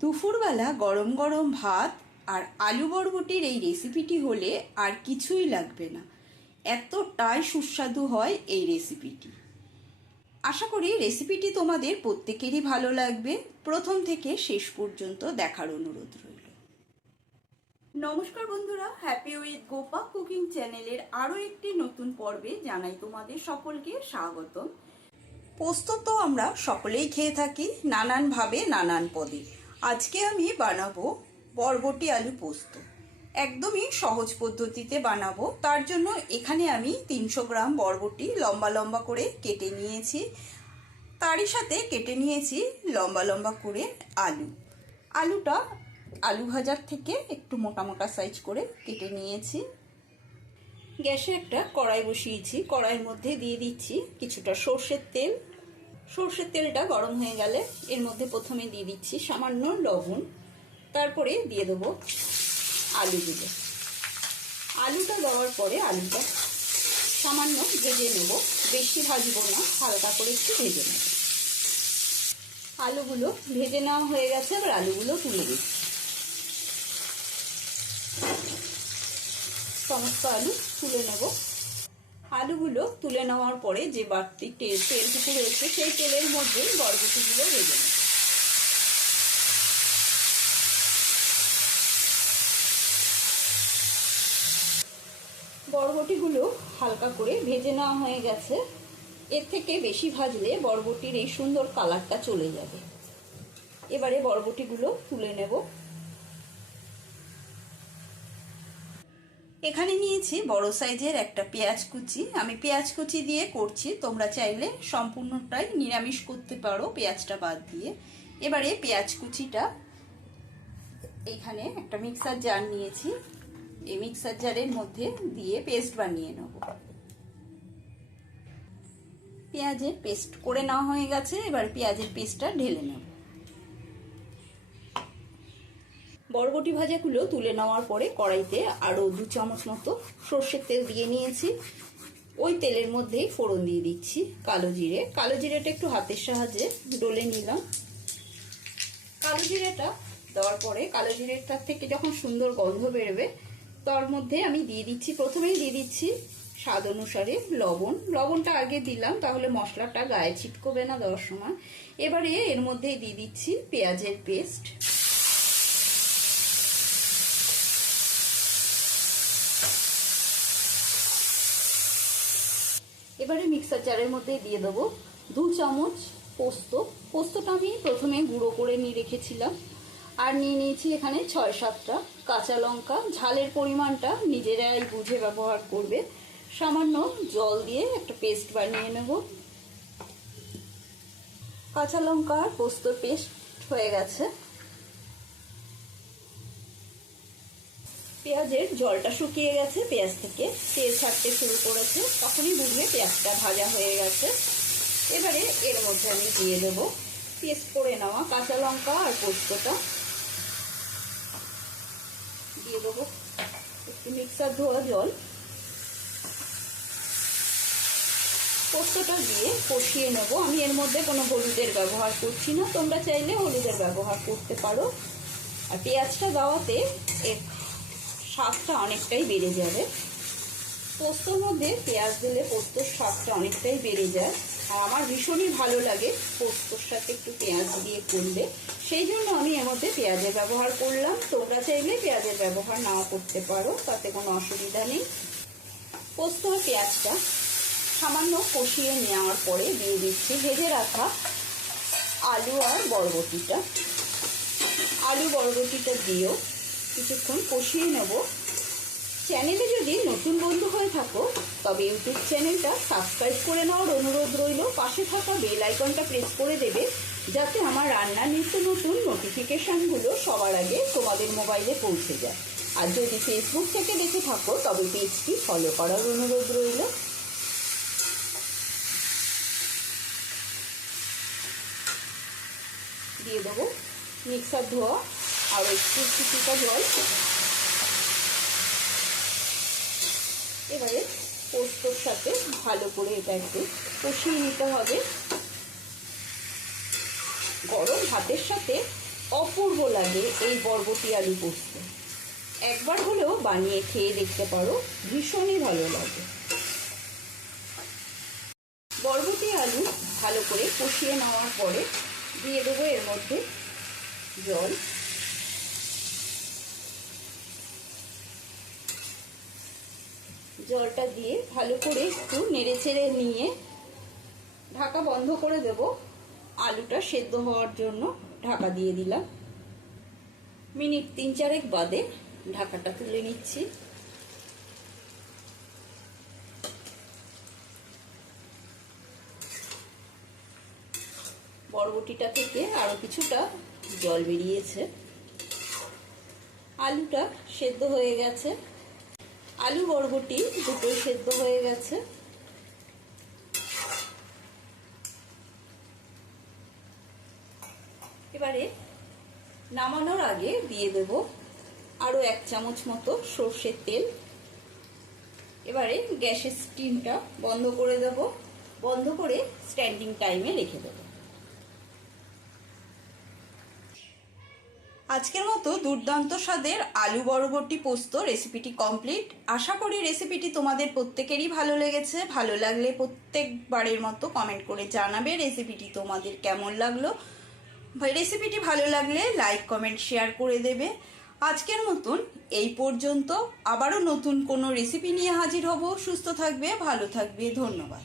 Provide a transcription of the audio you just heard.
দুপুরবেলা গরম গরম ভাত আর আলু বরবটির এই রেসিপিটি হলে আর কিছুই লাগবে না। এতটাই সুস্বাদু হয় এই রেসিপিটি আশা করি রেসিপিটি তোমাদের প্রত্যেকেরই ভালো লাগবে। প্রথম থেকে শেষ পর্যন্ত দেখার অনুরোধ রইল। নমস্কার বন্ধুরা হ্যাপি উইথ গোপা কুকিং চ্যানেলের আরও একটি নতুন পর্বে জানাই তোমাদের সকলকে স্বাগতম। পোস্ত তো আমরা সকলেই খেয়ে থাকি নানানভাবে নানান পদে। আজকে আমি বানাবো বরবটি আলু পোস্ত। একদমই সহজ পদ্ধতিতে বানাবো। তার জন্য এখানে আমি তিনশো গ্রাম বরবটি লম্বা লম্বা করে কেটে নিয়েছি। তারই সাথে কেটে নিয়েছি লম্বা লম্বা করে আলু। আলুটা আলু ভাজার থেকে একটু মোটা মোটা সাইজ করে কেটে নিয়েছি। গ্যাসে একটা কড়াই বসিয়েছি। কড়াইয়ের মধ্যে দিয়ে দিচ্ছি কিছুটা সর্ষের তেল। সর্ষের তেলটা গরম হয়ে গেলে এর মধ্যে প্রথমে দিয়ে দিচ্ছি সামান্য লবণ, তারপরে দিয়ে দেবো আলুগুলো আলুটা দেওয়ার পরে আলুটা সামান্য ভেজে নেব, বেশি ভাজবো না, হালকা করে একটু ভেজে নেব। আলুগুলো ভেজে নেওয়া হয়ে গেছে, এবার আলুগুলো তুলে দিচ্ছি। সমস্ত আলু তুলে নেব। আলুগুলো তুলে নেওয়ার পরে যে বাড়তি তেল তেলটুকু রয়েছে, সেই তেলের মধ্যে বরবটিগুলো ভেজে নেব বরবটিগুলো হালকা করে ভেজে নেওয়া হয়ে গেছে। এর থেকে বেশি ভাজলে বরবটির এই সুন্দর কালারটা চলে যাবে। এবারে বরবটিগুলো তুলে নেব। এখানে নিয়েছি বড় সাইজের একটা পেঁয়াজ কুচি। আমি পেঁয়াজ কুচি দিয়ে করছি। তোমরা চাইলে সম্পূর্ণটাই নিরামিষ করতে পারো পেঁয়াজটা বাদ দিয়ে। এবারে পেঁয়াজ কুচিটা এখানে একটা মিক্সার জার নিয়েছি। এই মিক্সার জারের মধ্যে দিয়ে পেস্ট বানিয়ে নেব। পেঁয়াজের পেস্ট করে নেওয়া হয়ে গেছে। এবার পেঁয়াজের পেস্টটা ঢেলে নেব। বরবটি ভাজাগুলো তুলে নেওয়ার পরে কড়াইতে আরও দু চামচ মতো সর্ষের তেল দিয়ে নিয়েছি। ওই তেলের মধ্যেই ফোড়ন দিয়ে দিচ্ছি কালো জিরে। কালো জিরেটা একটু হাতের সাহায্যে ডলে নিলাম। কালো জিরেটা দেওয়ার পরে কালো জিরেটার থেকে যখন সুন্দর গন্ধ বেরোবে, তার মধ্যে আমি দিয়ে দিচ্ছি, প্রথমেই দিয়ে দিচ্ছি স্বাদ অনুসারে লবণ। লবণটা আগে দিলাম, তাহলে মশলাটা গায়ে ছিটকবে না দেওয়ার সময়। এবারে এর মধ্যেই দিয়ে দিচ্ছি পেঁয়াজের পেস্ট। এবারে মিক্সার জারের মধ্যে দিয়ে দেবো দু চামচ পোস্ত। পোস্তটা আমি প্রথমে গুঁড়ো করে নিয়ে রেখেছিলাম। আর নিয়ে নিয়েছি এখানে ছয় সাতটা কাঁচা লঙ্কা। ঝালের পরিমাণটা নিজেরাই বুঝে ব্যবহার করবে। সামান্য জল দিয়ে একটা পেস্ট বানিয়ে নেব। কাঁচা লঙ্কা আর পোস্তর পেস্ট হয়ে গেছে। পেঁয়াজের জলটা শুকিয়ে গেছে, পেঁয়াজ থেকে। তেল ছাড়তে শুরু করেছে। তখনই বুঝবে পেঁয়াজটা ভাজা হয়ে গেছে। এবারে এর মধ্যে আমি দিয়ে দেবো পেস্ট করে নেওয়া কাঁচা লঙ্কা আর পোস্তটা। দিয়ে দেবো একটু মিক্সার ধোয়া জল। পোস্তটা দিয়ে কষিয়ে নেব। আমি এর মধ্যে কোনো হলুদের ব্যবহার করছি না। তোমরা চাইলে হলুদের ব্যবহার করতে পারো। আর পেঁয়াজটা দেওয়াতে এর স্বাদটা অনেকটাই বেড়ে যাবে। পোস্তর মধ্যে পেঁয়াজ দিলে পোস্তর স্বাদটা অনেকটাই বেড়ে যায়। আর আমার ভীষণই ভালো লাগে পোস্তর সাথে একটু পেঁয়াজ দিয়ে করলে। সেই জন্য আমি এর মধ্যে পেঁয়াজের ব্যবহার করলাম। তোমরা চাইলে পেঁয়াজের ব্যবহার নাও করতে পারো, তাতে কোনো অসুবিধা নেই। পোস্ত পেঁয়াজটা সামান্য কষিয়ে নেওয়ার পরে দিয়ে দিচ্ছি ভেজে রাখা আলু আর বরবটিটা। আলু বরবটিটা দিয়েও কিছুক্ষণ কষিয়ে নেব। চ্যানেলে যদি নতুন বন্ধু হয়ে থাকো, তবে ইউটিউব চ্যানেলটা সাবস্ক্রাইব করে নেওয়ার অনুরোধ রইল। পাশে থাকা বেল আইকনটা প্রেস করে দেবে, যাতে আমার রান্নার নিত্য নতুন নোটিফিকেশানগুলো সবার আগে তোমাদের মোবাইলে পৌঁছে যায়। আর যদি ফেসবুক থেকে দেখে থাকো, তবে পেজটি ফলো করার অনুরোধ রইল। দিয়ে দেবো মিক্সার ধোয়া। আর একটু কিছুটা জল। এবারে পোস্তর সাথে ভালো করে এটা একটু কষিয়ে নিতে হবে। গরম ভাতের সাথে অপূর্ব লাগে এই বরবটি আলু পোস্ত। একবার হলেও বানিয়ে খেয়ে দেখতে পারো, ভীষণই ভালো লাগে। বরবটি আলু ভালো করে কষিয়ে নেওয়ার পরে দিয়ে দেবো এর মধ্যে জল। জলটা দিয়ে ভালো করে একটু নেড়ে চেড়ে নিয়ে ঢাকা বন্ধ করে দেব। আলুটা সেদ্ধ হওয়ার জন্য ঢাকা দিয়ে দিলাম। মিনিট তিন চারেক বাদে ঢাকাটা তুলে নিচ্ছি। বরবটিটা থেকে আরও কিছুটা জল বেরিয়েছে। আলুটা সেদ্ধ হয়ে গেছে। আলু বরবটি দুটোই সেদ্ধ হয়ে গেছে। এবারে নামানোর আগে দিয়ে দেব আরও এক চামচ মতো সর্ষের তেল। এবারে গ্যাসের স্টিমটা বন্ধ করে দেব। বন্ধ করে স্ট্যান্ডিং টাইমে রেখে দেব। আজকের মতো দুর্দান্ত স্বাদের আলু বরবটি পোস্ত রেসিপিটি কমপ্লিট আশা করি রেসিপিটি তোমাদের প্রত্যেকেরই ভালো লেগেছে। ভালো লাগলে প্রত্যেকবারের মতো কমেন্ট করে জানাবে রেসিপিটি তোমাদের কেমন লাগল। রেসিপিটি ভালো লাগলে লাইক কমেন্ট শেয়ার করে দেবে। আজকের মতন এই পর্যন্ত। আবারও নতুন কোনো রেসিপি নিয়ে হাজির হব। সুস্থ থাকবে, ভালো থাকবে। ধন্যবাদ।